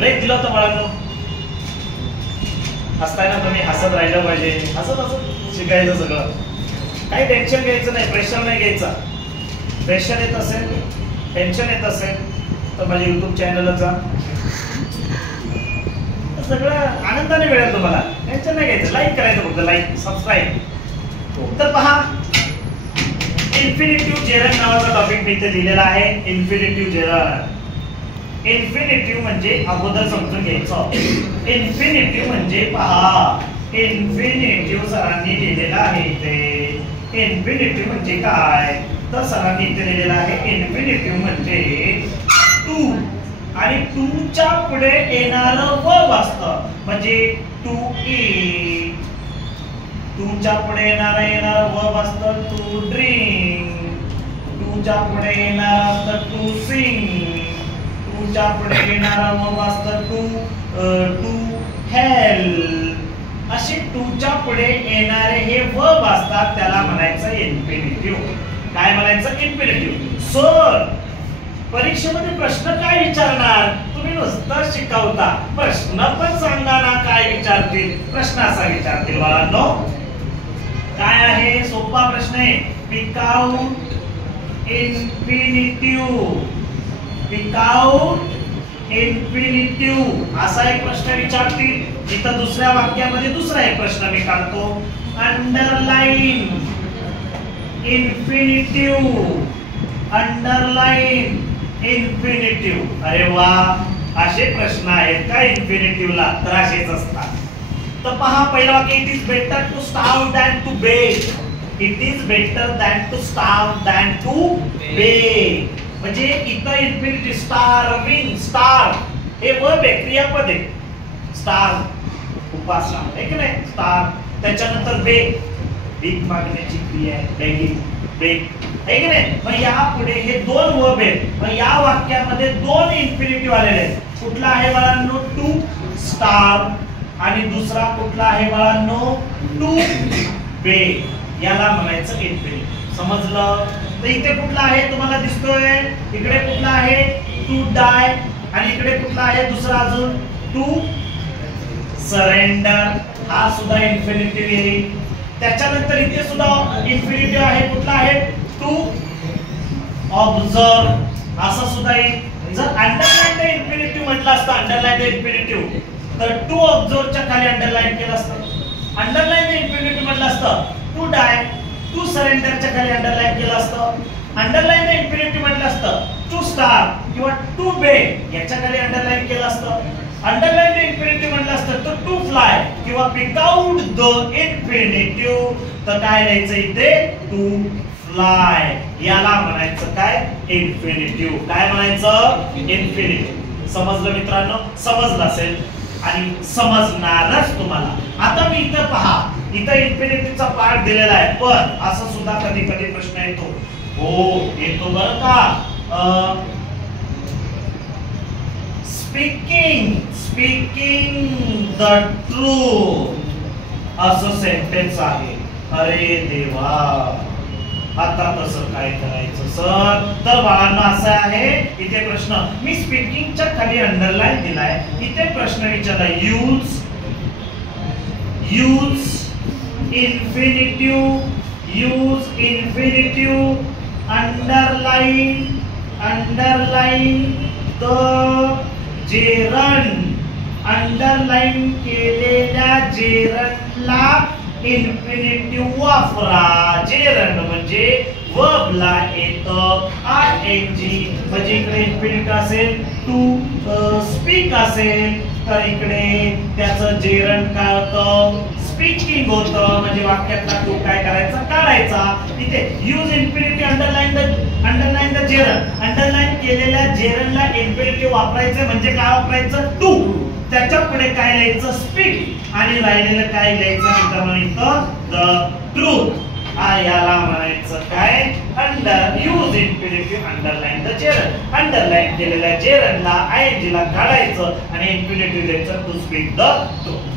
Break दिला होता बाळांनो, हसताय ना तुम्ही, हसत राहिलं पाहिजे, हसत हसत शिकायचं सगळं, काही टेन्शन घ्यायचं नाही, प्रेशर नाही घ्यायचा. प्रेशर येत असेल, टेन्शन येत असेल तर माझ्या युट्यूब चॅनलला जा, सगळं आनंदाने मिळेल तुम्हाला, टेन्शन नाही घ्यायचं, लाईक करायचं फक्त, लाईक सबस्क्राईब. तर पहा, इन्फिनिटिव्ह जेरंड नावाचा टॉपिक मी इथे लिहिलेला आहे. इन्फिनिटिव्ह जेरंड, इन्फिनिटिव्ह म्हणजे अगोदर समजून घ्यायचं. इन्फिनिटिव्ह म्हणजे पहा, इन्फिनिटिव्ह सरांनी लिहिलेला आहे इथे. इन्फिनिटिव्ह म्हणजे काय तर सरांनी इथे लिहिलेला आहे, इन्फिनिटिव्ह म्हणजे टू आणि टू च्या पुढे येणारं वर्ब असतं, म्हणजे टू इट, टू च्या पुढे येणारं वर्ब असतं टू ड्रिंक, टू च्या पुढे येणारं असतं टू सिंग, टू च्या पुढे येणारं वर्ब असतं टू हेल्प. असे टू च्या पुढे येणारे हे वर्ब असतात, त्याला म्हणायचं इन्फिनिटिव्ह. काय म्हणायचं? इन्फिनिटिव्ह. सर परीक्षेमध्ये प्रश्न काय विचारणार? तुम्ही नुसतं शिकवता, प्रश्न पण सांगा ना काय विचारतील. प्रश्न असा विचारतील बाळांनो, काय आहे? सोपा प्रश्न आहे. पिक आउट इन्फिनिटिव्ह, पिक आउट इन्फिनिटिव्ह असा एक प्रश्न विचारतील. इथं दुसऱ्या वाक्यामध्ये दुसरा एक प्रश्न मी काढतो, अंडरलाइन इन्फिनिटिव्ह, अंडरलाइन इन्फिनिटिव्ह. अरे वा, असे प्रश्न आहेत का इन्फिनिटिव्हला? तर असेच असतात. तर पहा, पहिलं वाक्य, it is better to starve than to beg. It is better than to starve than to beg. म्हणजे इथं इन्फिनिटिव्ह, स्टार्विंग, स्टार हे वर्ब आहे, क्रियापद आहे. स्टार उपासना आहे की नाही, स्टार. त्याच्यानंतर बेग, भीक मागण्याची क्रिया आहे, बेगिंग, बेग आहे की नाही. मग या पुढे हे दोन वर्ब आहेत. मग या वाक्यामध्ये दोन इन्फिनिटिव्ह आलेले आहेत. कुठला आहे बाळांनो? टू स्टार्व आणि दुसरा कुठला आहे बाळांनो? To beg. याला म्हणायचं इन्फिनिटिव्ह. समजलं? तर इथे कुठला आहे तुम्हाला दिसतोय? इकडे कुठला आहे? To die. आणि इकडे कुठला आहे दुसरा अजून? To surrender. हा सुद्धा इन्फिनिटिव्ह येईल. त्याच्यानंतर इथे सुद्धा इन्फिनिटिव्ह आहे. कुठला आहे? To observe. असं सुद्धा येईल. जर अंडरलाइन इन्फिनिटिव्ह म्हटलं असतं, अंडरलाइन इन्फिनिटिव्ह, तर टू ऑब्झर्वच्या खाली अंडरलाइन केलं असतं. अंडरलाइन इन्फिनिटिव्ह म्हटलं असतं टू डाय, टू सरेंडरच्या खाली अंडरलाइन केलं असतं. अंडरलाइन इन्फिनिटिव्ह म्हटलं असतं टू स्टार किंवा टू बेग, याच्या खाली अंडरलाइन केलं असतं. अंडरलाइन इन्फिनिटिव्ह म्हटलं असतं तर टू फ्लाय किंवा पिक आउट द इन्फिनिटिव्ह, तर काय लिहायचं इथे? To fly. याला म्हणायचं काय? इन्फिनिटिव्ह. काय म्हणायचं? इन्फिनिटिव्ह. समजलं मित्रांनो? समजलं असेल आणि समजणारच तुम्हाला. आता मी इथं पहा, इथं इन्फिनिटिव्हचा पार्ट दिलेला आहे, पण असं सुद्धा कधी कधी प्रश्न येतो. हो, येतो बरं का. स्पीकिंग, स्पीकिंग द ट्रूथ असं सेंटेन्स आहे. अरे देवा, आता तसं काय करायचं सर? तर बाळांना असं आहे, इथे प्रश्न मी स्पीकिंगच्या खाली अंडरलाइन दिलाय. इथे प्रश्न विचारला, use, use infinitive, use infinitive, underline, underline the gerund. Underline केलेल्या जेरंडला इन्फिनिटिव्ह वापरा. जेरंड म्हणजे वर्बला येतं आयएनजी. म्हणजे इकडे इन्फिनिटिव्ह असेल, टू स्पीक असेल, तर इकडे त्याचं जेरंड काय होतं? स्पीकिंग होतं. म्हणजे वाक्यातला टू काय करायचा? काढायचा. इथे use infinitive underline the gerund. Underline केलेल्या जेरंडला इन्फिनिटिव्ह वापरायचं. म्हणजे काय वापरायचं? टू. त्याच्या पुढे काय लिहायचं? स्पीक. आणि राहिलेलं काय लिहायचं मित्रांनो? इथं द ट्रूथ. याला म्हणायचं काय? Under use infinitive underline the gerund. Underline केलेल्या जेरंडला आयएनजी ला काढायचं आणि इन्फिनिटिव्ह द्यायचं टू स्पीक द ट्रूथ.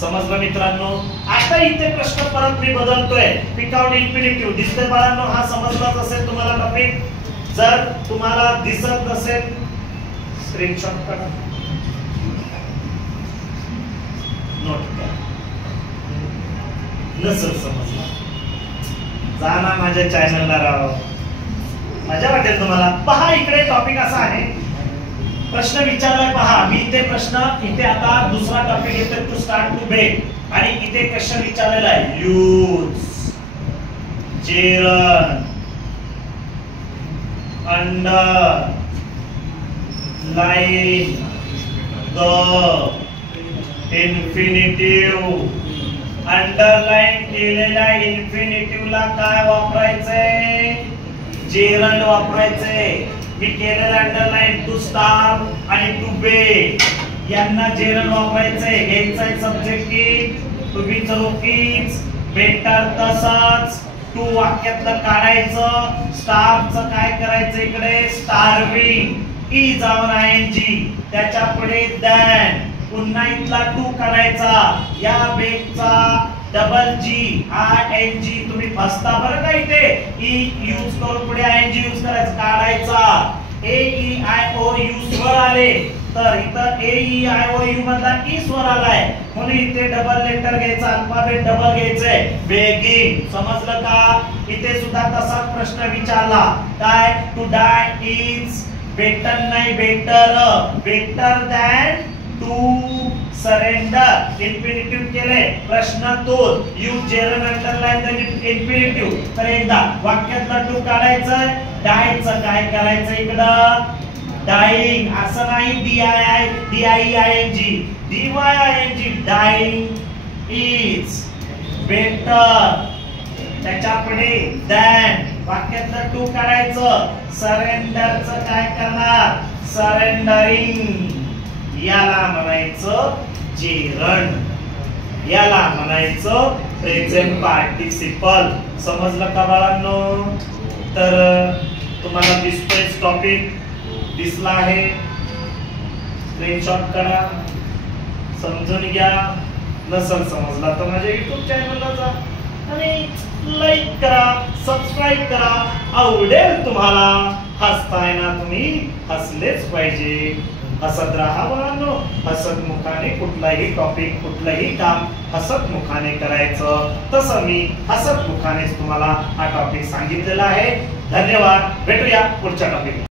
समजलं मित्रांनो? आता इथे प्रश्न परत मी बदलतोय. पिक आउट इन्फिनिटिव्ह दिसतंय बाळांनो? हा समजलाच असेल तुम्हाला टॉपिक. जर तुम्हाला दिसत नसेल स्क्रीनशॉट काढा. नोट करा. नसेल समजला जा ना माझ्या चॅनलला राव, मजा वाटेल तुम्हाला. पहा इकडे टॉपिक असा आहे, प्रश्न विचारलाय पहा. मी इथे प्रश्न इथे आता दुसरा टॉपिक येतो टू स्टार्ट टू बेक आणि इथे क्वेश्चन विचारलेला आहे use gerund under line the infinitive. Underline केलेल्या इन्फिनिटिव्हला काय वापरायचंय? जेरंड वापरायचंय. मी केलेलं अंडरलाइन टू स्टार आणि टू बे यांना जेरंड वापरायचंय. घ्यायचंय सब्जेक्टिव्ह, टू बी चरोकीच बेटर तसंच टू वाक्यातलं काढायचं. स्टारचं काय करायचं इकडे? स्टारविंग ई जाऊन आयएनजी त्याच्या पुढे दॅन पुन्हा इथला टू काढायचा. या बेकचा डबल जी आयएनजी तुम्ही फसता बरं का इथे. ई यूज करून पुढे आयएनजी यूज करायचं काढायचा. A E I O U स्वर आले तर इथं A E I O U मधला ई स्वर आलाय म्हणून इथे डबल लेटर घ्यायचा, अल्फाबेट डबल घ्यायचंय. बेगिंग समजलं का? इथे सुद्धा तसाच प्रश्न विचारला. काय? टू डाय इज बेटर नाही better, better than to surrender. Infinitive केले प्रश्न तोच. Use gerund underline the infinitive. तर एकदा वाक्यातला टू काढायचं. डायचं काय करायचं इकडं? डाइंग असं नाही D I I N G D Y I N G dying is better. त्याच्या पुढे दॅन वाक्यातलं टू काढायचं. सरेंडरचं काय करणार? सरेंडरिंग. याला म्हणायचं जेरंड, याला म्हणायचं प्रेझेंट पार्टिसिपल. समजलं का बाळांनो? तर तुम्हाला दिसतोय टॉपिक दिसला आहे. स्क्रीनशॉट काढा, समजून घ्या. नसेल समजला तर माझ्या YouTube चॅनलला जा आणि लाईक करा, सबस्क्राईब करा. आवडेल तुम्हाला. हसताय ना तुम्ही? हसलेच पाहिजे. हसत राहा बाळांनो. हसत मुखाने कुठलाही टॉपिक कुठलंही काम हसत मुखाने करायचं. तसं मी हसत मुखानेच तुम्हाला हा टॉपिक सांगितलेला आहे. धन्यवाद. भेटूया पुढच्या टॉपिकला.